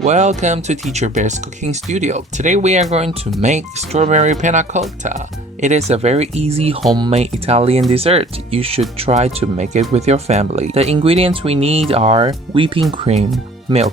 Welcome to Teacher Bear's Cooking Studio. Today we are going to make strawberry panna cotta. It is a very easy homemade Italian dessert. You should try to make it with your family. The ingredients we need are whipping cream, milk,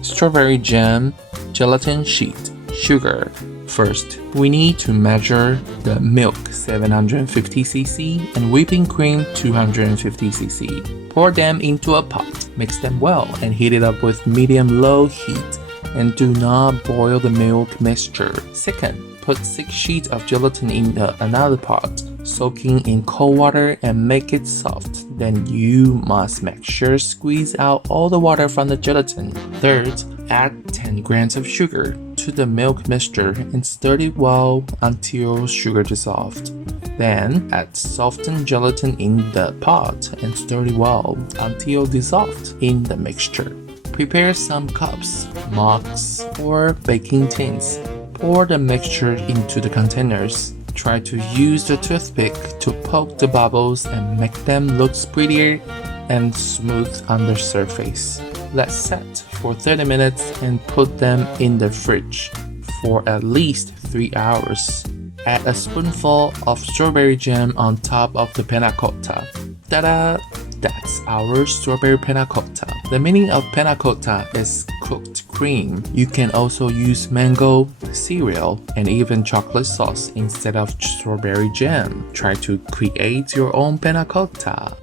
strawberry jam, gelatin sheet, sugar. First, we need to measure the milk 750 cc and whipping cream 250 cc. Pour them into a pot. Mix them well and heat it up with medium-low heat. And do not boil the milk mixture. Second, put 6 sheets of gelatin in another pot, soaking in cold water and make it soft. Then you must make sure squeeze out all the water from the gelatin. Third, add 10 grams of sugar to the milk mixture and stir it well until sugar dissolved. Then add softened gelatin in the pot and stir it well until dissolved in the mixture. Prepare some cups, mugs, or baking tins. Pour the mixture into the containers. Try to use the toothpick to poke the bubbles and make them look prettier and smooth on the surface. Let set for 30 minutes and put them in the fridge for at least 3 hours. Add a spoonful of strawberry jam on top of the panna cotta. Ta-da! That's our strawberry panna cotta. The meaning of panna cotta is cooked cream. You can also use mango, cereal, and even chocolate sauce instead of strawberry jam. Try to create your own panna cotta.